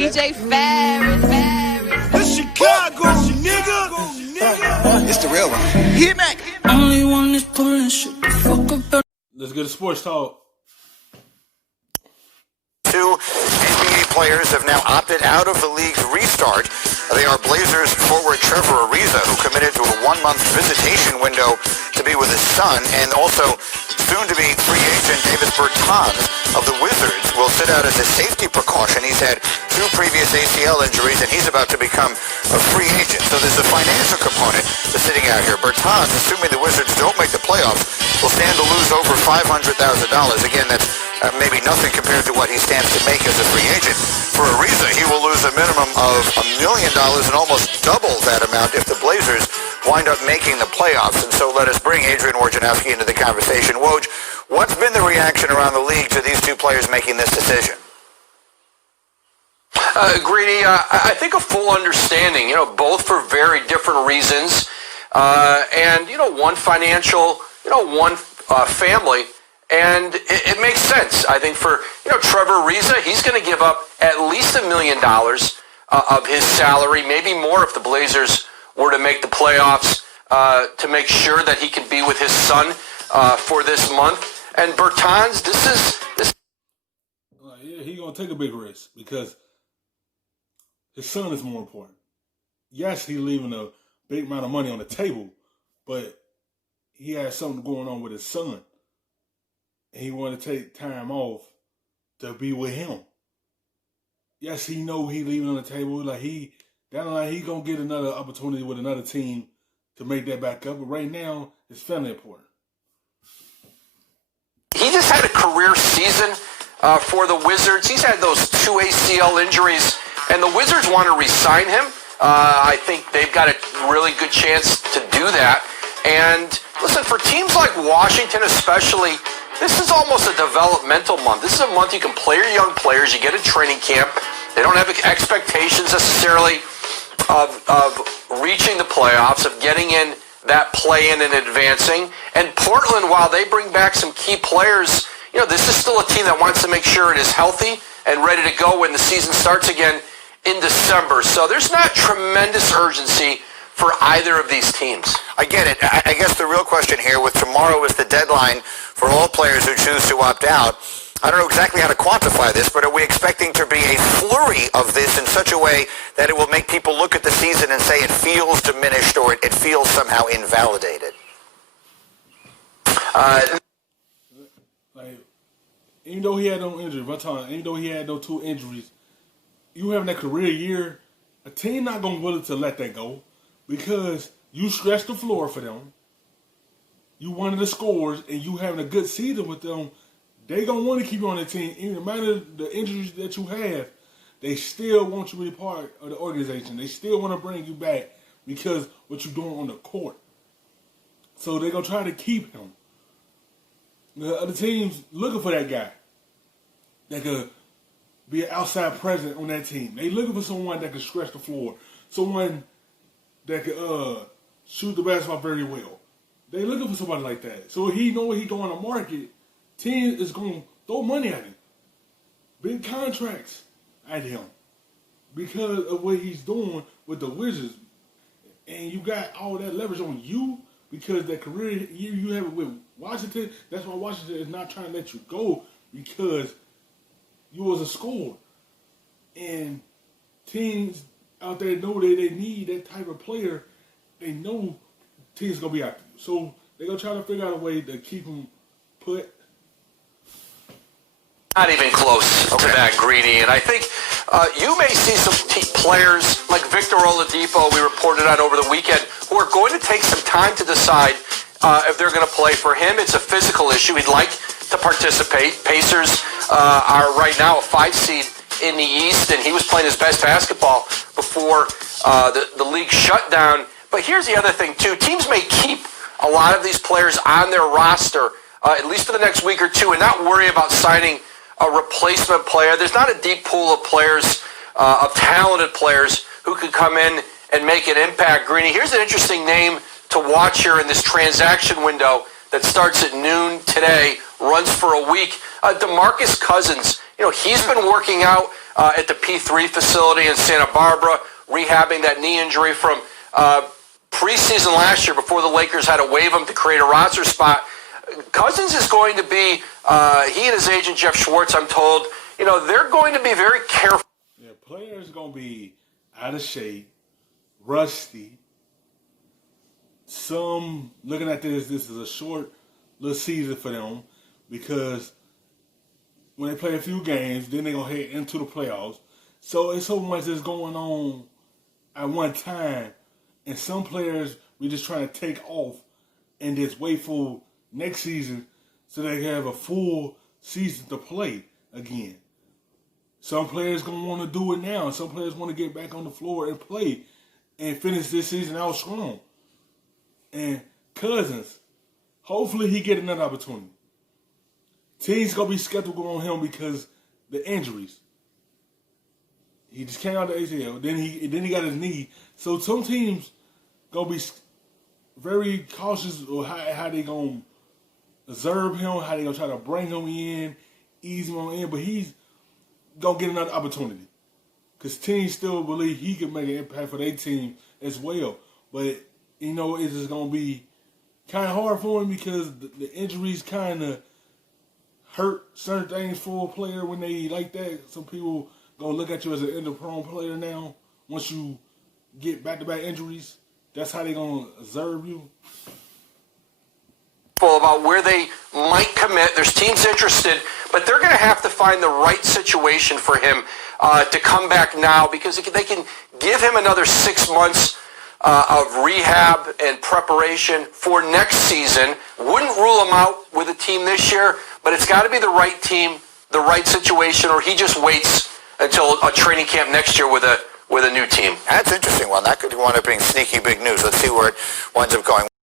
DJ Ferris. It's Chicago, nigga. It's the real one. Hit me. Only one is pulling shit the fuck up. Let's get a sports talk. Two NBA players have now opted out of the league's restart. They are Blazers forward Trevor Ariza, who committed to a 1-month visitation window to be with his son, and also soon-to-be free agent Davis Bertans of the Wizards will sit out as a safety precaution. He's had 2 previous ACL injuries, and he's about to become a free agent. So there's a financial component to sitting out here. Bertans, assuming the Wizards don't make the playoffs, will stand to lose over $500,000. Again, that's maybe nothing compared to what he stands to make as a free agent. For Ariza, he will lose a minimum of $1 million and almost double that amount if the Blazers wind up making the playoffs. And so let us bring Adrian Wojnarowski into the conversation. Woj, what's been the reaction around the league to these 2 players making this decision? Greedy, I think a full understanding, both for very different reasons. And, one financial, one family. And it makes sense. I think for, Trevor Ariza, he's going to give up at least $1 million of his salary, maybe more if the Blazers were to make the playoffs, to make sure that he can be with his son for this month. And Bertans, this. Yeah, he's going to take a big risk because his son is more important. Yes, he's leaving a big amount of money on the table, but he has something going on with his son. And he want to take time off to be with him. Yes, he know he leaving on the table. He gonna get another opportunity with another team to make that back up. But right now, it's family important. He just had a career season for the Wizards. He's had those 2 ACL injuries, and the Wizards want to re-sign him. I think they've got a really good chance to do that. And listen, for teams like Washington especially, this is almost a developmental month. This is a month you can play your young players. You get a training camp. They don't have expectations necessarily of reaching the playoffs, of getting in that play-in and advancing. And Portland, while they bring back some key players, this is still a team that wants to make sure it is healthy and ready to go when the season starts again in December. So there's not tremendous urgency for either of these teams. I get it. I guess the real question here, with tomorrow is the deadline for all players who choose to opt out, I don't know exactly how to quantify this, but are we expecting to be a flurry of this in such a way that it will make people look at the season and say it feels diminished or it feels somehow invalidated? Even though he had no injuries, even though he had no 2 injuries, you having that career year, a team not going to be willing to let that go because you stretched the floor for them. You one of the scorers, and you having a good season with them, they going to want to keep you on the team. Even no matter the injuries that you have, they still want you to be part of the organization. They still want to bring you back because what you're doing on the court. So they're going to try to keep him. The other teams looking for that guy that could be an outside presence on that team. They looking for someone that can stretch the floor, someone that can shoot the basketball very well. They looking for somebody like that. So he know he go on the market, team is going to throw money at him. Big contracts at him because of what he's doing with the Wizards. And you got all that leverage on you because that career year you have it with Washington. That's why Washington is not trying to let you go because you was a scorer. And teams out there know that they need that type of player. They know teams going to be after you. So they're going to try to figure out a way to keep him put. Not even close to that, Greedy. And I think you may see some players like Victor Oladipo, we reported on over the weekend, who are going to take some time to decide if they're going to play. For him, it's a physical issue. He'd like to participate. Pacers are right now a 5 seed in the East, and he was playing his best basketball before the league shut down. But here's the other thing, too. Teams may keep a lot of these players on their roster, at least for the next week or two, and not worry about signing a replacement player. There's not a deep pool of players, of talented players, who could come in and make an impact. Greeny, here's an interesting name to watch here in this transaction window that starts at noon today, runs for a week. DeMarcus Cousins, he's been working out at the P3 facility in Santa Barbara, rehabbing that knee injury from preseason last year before the Lakers had to waive him to create a roster spot. Cousins is going to be, he and his agent Jeff Schwartz, I'm told, they're going to be very careful. Yeah, players are going to be out of shape, rusty. Some looking at this is a short little season for them because when they play a few games, then they're going to head into the playoffs. So it's so much that's going on at one time. And some players, we just trying to take off and just wait for next season so they can have a full season to play again. Some players going to want to do it now. Some players want to get back on the floor and play and finish this season out strong. And Cousins, hopefully he get another opportunity. Teams going to be skeptical on him because the injuries. He just came out of the ACL. Then he got his knee. So some teams going to be very cautious of how they going to observe him, how they going to try to bring him in, ease him on in. But he's going to get another opportunity. Because teams still believe he can make an impact for their team as well. But, it's just going to be kind of hard for him because the injuries kind of hurt certain things for a player when they like that. Some people going to look at you as an injury-prone player now. Once you get back-to-back injuries, that's how they going to observe you. About where they might commit. There's teams interested, but they're going to have to find the right situation for him to come back now because they can give him another 6 months of rehab and preparation for next season. Wouldn't rule him out with a team this year, but it's got to be the right team, the right situation, or he just waits until a training camp next year with a new team. That's an interesting one. That could wind up being sneaky big news. Let's see where it winds up going.